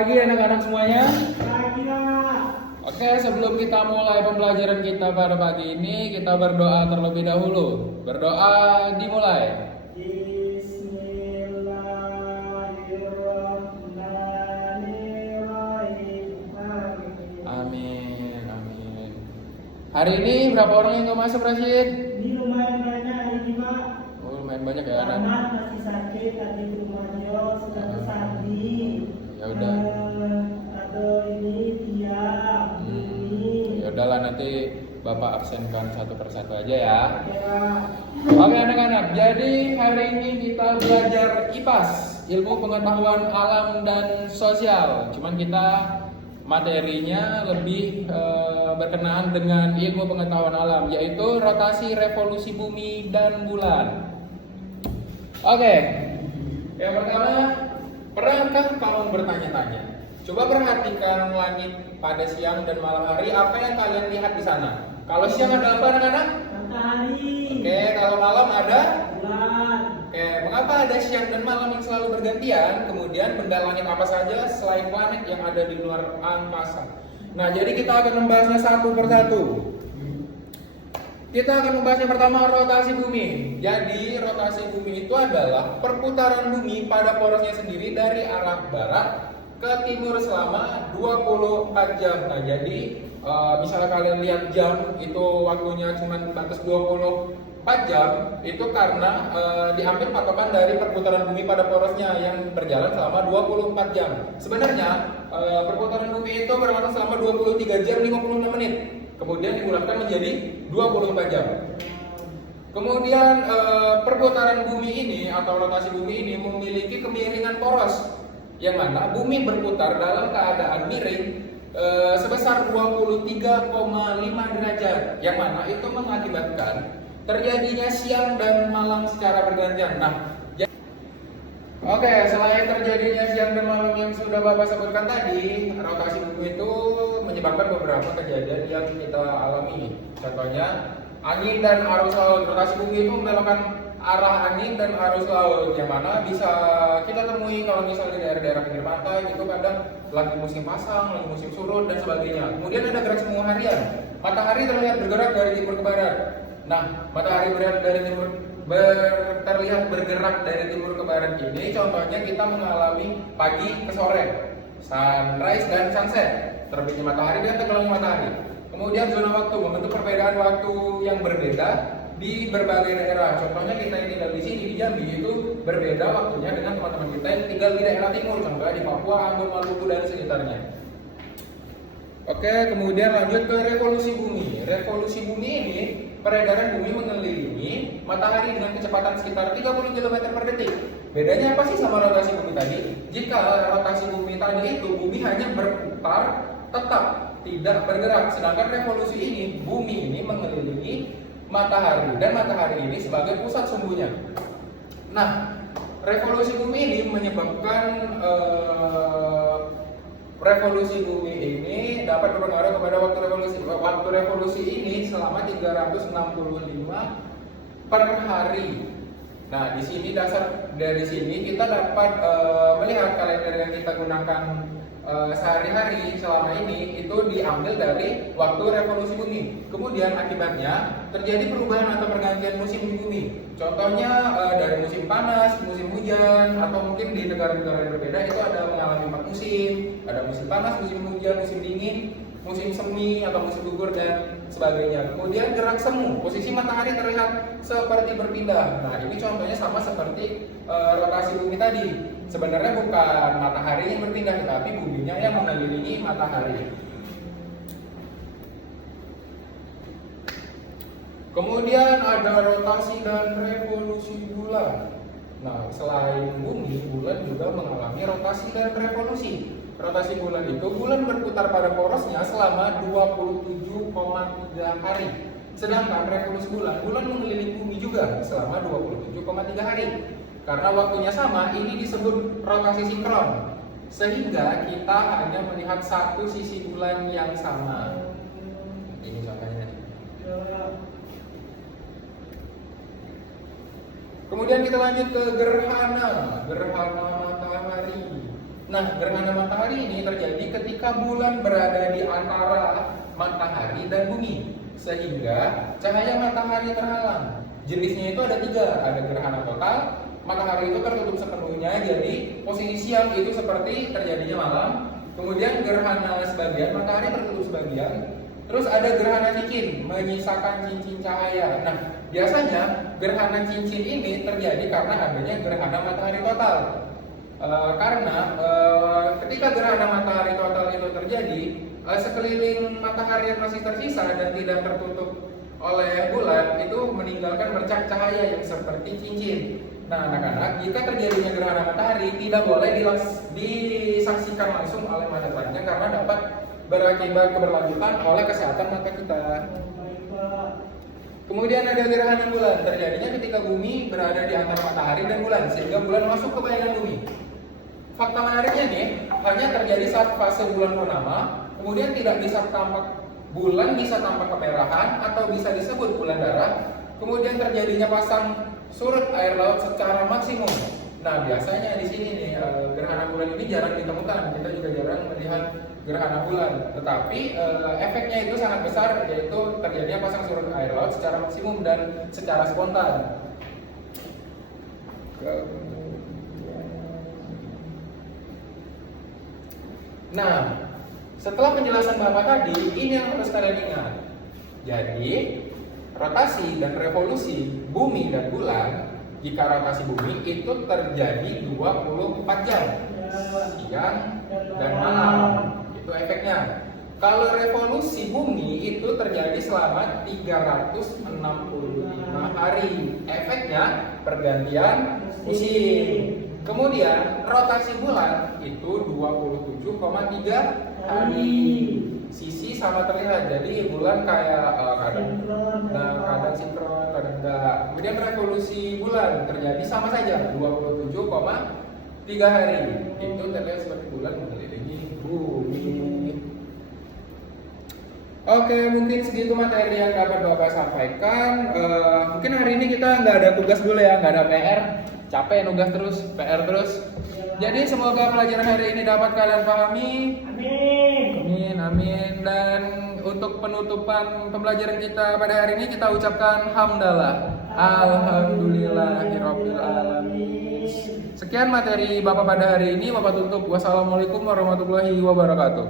pagi anak-anak semuanya. Pagi, Pak. Oke, sebelum kita mulai pembelajaran kita pada pagi ini, kita berdoa terlebih dahulu. Berdoa dimulai. Bismillahirrahmanirrahim. Amin, amin. Hari ini berapa orang yang gak masuk, Rashid? Ini lumayan banyak hari ini, Pak. Oh, lumayan banyak ya anak. Anak masih sakit, tadi di rumahnya sudah tersabi. Ya udah. Ada ini dia, ini. Ya udahlah, nanti Bapak absenkan satu persatu aja ya. Ya. Oke anak-anak, jadi hari ini kita belajar IPAS, ilmu pengetahuan alam dan sosial. Cuman kita materinya lebih berkenaan dengan ilmu pengetahuan alam, yaitu rotasi revolusi bumi dan bulan. Oke, yang pertama, pernahkah kamu bertanya-tanya? Coba perhatikan langit pada siang dan malam hari, apa yang kalian lihat di sana? Kalau siang ada apa anak-anak? Matahari. Oke, kalau malam ada? Bulan. Oke, mengapa ada siang dan malam yang selalu bergantian? Kemudian benda langit apa saja selain planet yang ada di luar angkasa? Nah, jadi kita akan membahasnya satu persatu. Kita akan membahas yang pertama, rotasi bumi. Jadi, rotasi bumi itu adalah perputaran bumi pada porosnya sendiri dari arah barat ke timur selama 24 jam. Nah, jadi misalnya kalian lihat jam itu waktunya cuma batas 24 jam, itu karena diambil patokan dari perputaran bumi pada porosnya yang berjalan selama 24 jam. Sebenarnya perputaran bumi itu berlangsung selama 23 jam 56 menit. Kemudian dibulatkan menjadi 24 jam. Kemudian perputaran bumi ini atau rotasi bumi ini memiliki kemiringan poros, yang mana bumi berputar dalam keadaan miring sebesar 23,5 derajat, yang mana itu mengakibatkan terjadinya siang dan malam secara bergantian. Nah, oke, selain terjadinya siang dan malam yang sudah Bapak sebutkan tadi, rotasi bumi itu menyebabkan beberapa kejadian yang kita alami. Contohnya, angin dan arus laut. Rotasi bumi itu membelokkan arah angin dan arus laut, yang mana bisa kita temui kalau misalnya di daerah-daerah pinggir pantai itu kadang lagi musim pasang, lagi musim surut dan sebagainya. Kemudian ada gerak semu harian. Matahari terlihat bergerak dari timur ke barat. Nah, matahari terlihat bergerak dari timur ke barat ini contohnya kita mengalami pagi ke sore, sunrise dan sunset, terbitnya matahari dan tenggelamnya matahari. Kemudian zona waktu membentuk perbedaan waktu yang berbeda di berbagai daerah. Contohnya kita yang tinggal di sini di Jambi itu berbeda waktunya dengan teman-teman kita yang tinggal di daerah timur, contohnya di Papua, Ambon, Maluku dan sekitarnya. Oke, kemudian lanjut ke revolusi bumi. Revolusi bumi ini, peredaran bumi mengelilingi matahari dengan kecepatan sekitar 30 km per detik. Bedanya apa sih sama rotasi bumi tadi? Jika rotasi bumi tadi itu bumi hanya berputar tetap, tidak bergerak. Sedangkan revolusi ini, bumi ini mengelilingi matahari dan matahari ini sebagai pusat sumbunya. Nah, revolusi bumi ini menyebabkan revolusi bumi ini dapat berpengaruh kepada waktu revolusi. Waktu revolusi ini selama 365 per hari. Nah, di sini dari sini kita dapat melihat kalender yang kita gunakan sehari-hari selama ini itu diambil dari waktu revolusi bumi. Kemudian akibatnya terjadi perubahan atau pergantian musim di bumi. Contohnya dari musim panas, musim hujan, atau mungkin di negara-negara yang berbeda itu ada mengalami 4 musim. Ada musim panas, musim hujan, musim dingin, musim semi atau musim gugur dan sebagainya. Kemudian gerak semu, posisi matahari terlihat seperti berpindah. Nah, ini contohnya sama seperti rotasi bumi tadi. Sebenarnya bukan matahari yang berpindah, tetapi buminya yang mengelilingi matahari. Kemudian ada rotasi dan revolusi bulan. Nah, selain bumi, bulan juga mengalami rotasi dan revolusi. Rotasi bulan itu, bulan berputar pada porosnya selama 27,3 hari. Sedangkan revolusi bulan mengelilingi bumi juga selama 27,3 hari. Karena waktunya sama, ini disebut rotasi sinkron. Sehingga kita hanya melihat satu sisi bulan yang sama. Ini contohnya. Kemudian kita lanjut ke gerhana matahari. Nah, gerhana matahari ini terjadi ketika bulan berada di antara matahari dan bumi, sehingga cahaya matahari terhalang. Jenisnya itu ada 3, ada gerhana total, matahari itu tertutup sepenuhnya, jadi posisi siang itu seperti terjadinya malam. Kemudian gerhana sebagian, matahari tertutup sebagian. Terus ada gerhana cincin, menyisakan cincin cahaya. Nah, biasanya gerhana cincin ini terjadi karena adanya gerhana matahari total. Ketika gerhana matahari total itu terjadi, sekeliling matahari yang masih tersisa dan tidak tertutup oleh bulan itu meninggalkan bercak cahaya yang seperti cincin. Nah, anak-anak, jika terjadinya gerhana matahari tidak boleh disaksikan langsung oleh mata telanjang karena dapat berakibat keberlanjutan oleh kesehatan mata kita. Baik, Pak. Kemudian ada gerhana bulan, terjadinya ketika bumi berada di antara matahari dan bulan, sehingga bulan masuk ke bayangan bumi. Fakta menariknya nih, hanya terjadi saat fase bulan purnama, kemudian tidak bisa tampak bulan, bisa tampak kemerahan atau bisa disebut bulan darah. Kemudian terjadinya pasang surut air laut secara maksimum. Nah, biasanya di sini nih gerhana bulan ini jarang ditemukan. Kita juga jarang melihat gerhana bulan. Tetapi efeknya itu sangat besar, yaitu terjadinya pasang surut air laut secara maksimum dan secara spontan. Nah, setelah penjelasan Bapak tadi, ini yang harus kalian ingat. Jadi, rotasi dan revolusi bumi dan bulan, jika rotasi bumi itu terjadi 24 jam, siang dan malam. Itu efeknya. Kalau revolusi bumi itu terjadi selama 365 hari. Efeknya pergantian musim. Kemudian rotasi bulan itu 27,3 hari. Sisi sama terlihat, jadi bulan kayak kadang sinkron, kadang enggak. Kemudian revolusi bulan terjadi sama saja 27,3 hari. Itu terlihat seperti bulan mengelilingi bumi. Oke, mungkin segitu materi yang dapat Bapak sampaikan. Mungkin hari ini kita nggak ada tugas dulu ya, nggak ada PR. Capek nugas terus, PR terus. Jadi semoga pelajaran hari ini dapat kalian pahami. Amin. Amin. Dan untuk penutupan pembelajaran kita pada hari ini kita ucapkan hamdalah. Alhamdulillahirabbil alamin. Sekian materi Bapak pada hari ini. Bapak tutup. Wassalamualaikum warahmatullahi wabarakatuh.